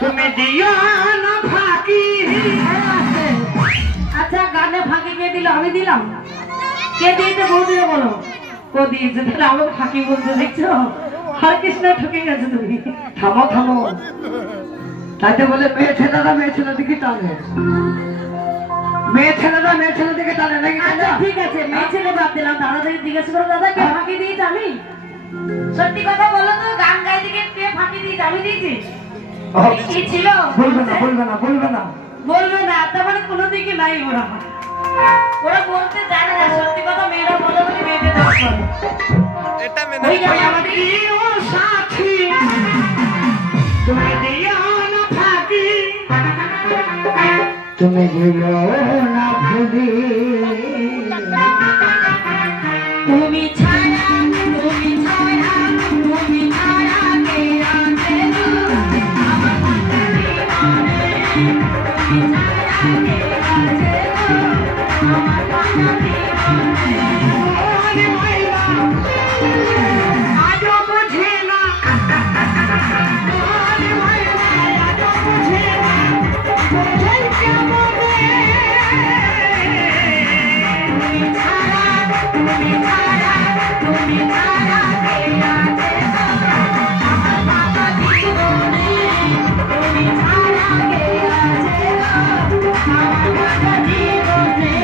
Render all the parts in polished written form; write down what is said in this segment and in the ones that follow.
তুমি দিও না ফাঁকি। আচ্ছা গানে ফাঁকি কে দিল? আমি দিলাম? কে দিয়েছে বৌদিরা বলো? ও দিয়েছে। তাহলে আমাকে ফাঁকি বলতে দেখছো? হরে কৃষ্ণ ঠকে গেছে তুমি। থামো থামো, তাতে বলে মেয়ে ছেলেরা মেয়ে ছেলে দিকে টানে, মেয়ে ছেলেরা মেয়ে ছেলে দিকে টানে নাকি? আচ্ছা ঠিক আছে, মেয়ে ছেলে বাদ দিলাম। দাদাদের জিজ্ঞেস করো, দাদা কে ফাঁকি দিয়েছে? আমি? সত্যি কথা বলো তো, গান গাইতে গিয়ে কে ফাঁকি দিয়েছে? আমি দিয়েছি? কি ছিল? বলবে না বলবে না বলবে না বলবে না, তার মানে কোনো দিকে নাই। ওরা ওরা বলতে জানে না। সত্যি কথা মেয়েরা বলে বলে মেয়েদের দোষ করে। এটা মেনে ওই যে আমাদের দিও সাথী, তুমি দিও না ফাঁকি, তুমি দিও না ভুলি। তুমি ছাড়া, তুমি ছাড়া, তুমি ছাড়া কে আছে গো? আমার মনে জীবনে তুমি ছাড়া কে আছে গো? আমার মনে জীবনে ওরে মাইলা আজও বুঝে না, ওরে মাইলা আজও বুঝে না, বোঝাই কেমন রে। তুমি ছাড়া, তুমি ছাড়া, তুমি ছাড়া কে আছে গো? আমার বাবা জীবনে তুমি ছাড়া কে আছে গো? আমার বাবা জীবনে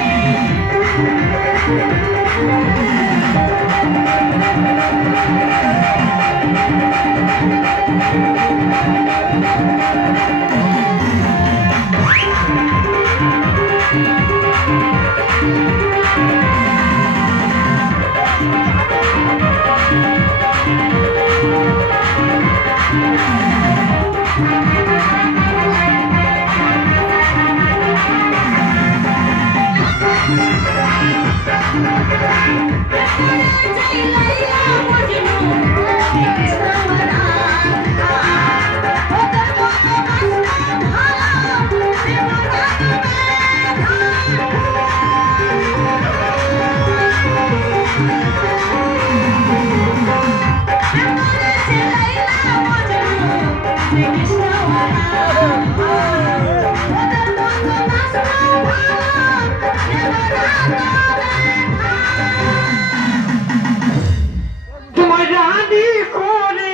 তোমার রানী করে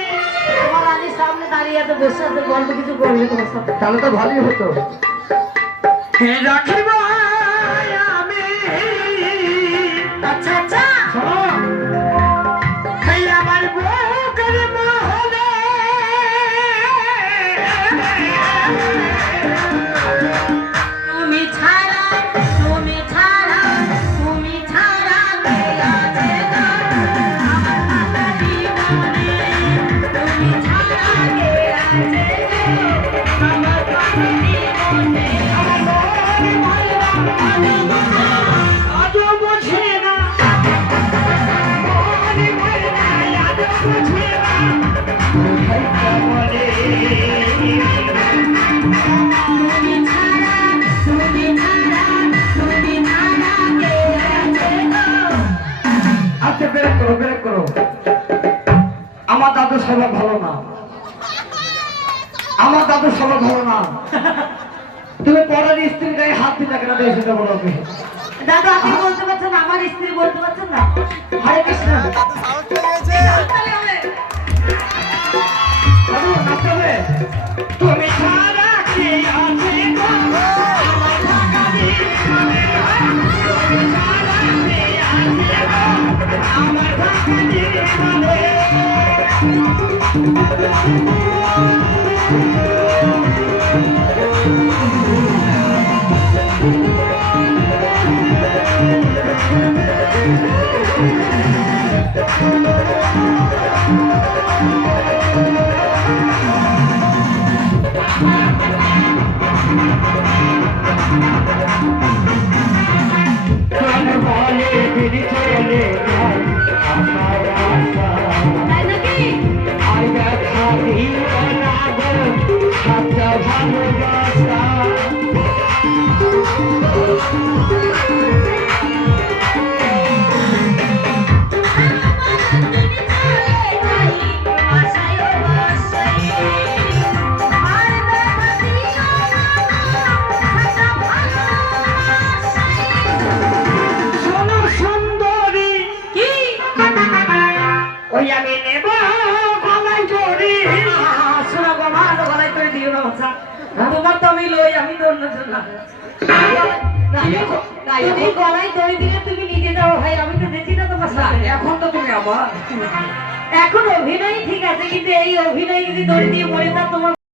আমার আমি সামনে দাঁড়িয়ে আছে, বসে আছে, গল্প কিছু করবে তোমার সাথে। তাহলে তো ভালোই হতো। রাখিব আমি, আচ্ছা আচ্ছা, আমার বুকের মহলে তুমি ছাড়া, তুমি ছাড়া, তুমি ছাড়া কে আছে গো? আমার বাবা জীবনে তুমি ছাড়া কে আছে গো? আমার বাবা জীবনে আমার তো সবার ধরো না। তুমি পরের স্ত্রীর গায়ে হাত দিতে কেন দিয়ে সেটা বলো ওকে। দাদা আপনি বলতে পারছেন না, আমার স্ত্রী বলতে পারছেন না। হরে কৃষ্ণ। দাদু সাউন্ড পেয়ে গেছে তাহলে হবে। দাদু নাচতে হবে। তুমি ছাড়া কে আছে গো? আমার থাকা জীবনে তুমি ছাড়া কে আছে গো? আমার থাকা জীবনে তোমার বলে ফিরে চলে যায় আমার আশা। তাই নাকি? আর দেখা দিও না গো সাতটা ভালোবাসা। শোনো সুন্দরী, কি? ওই আমি নেব গলায় জড়ি। শোনো গো, ভালো গলায় করে দিও না বাচ্চা। তোমার তো আমি লই, আমি তো অন্যজন না। তুমি গলায় দড়ি দিলে তুমি নিজে দাও ভাই, আমি তো দেখি না তোমার সাথে। এখন তো তুমি আমার এখন অভিনয় ঠিক আছে, কিন্তু এই অভিনয় যদি দড়ি দিয়ে মরে যাও তোমার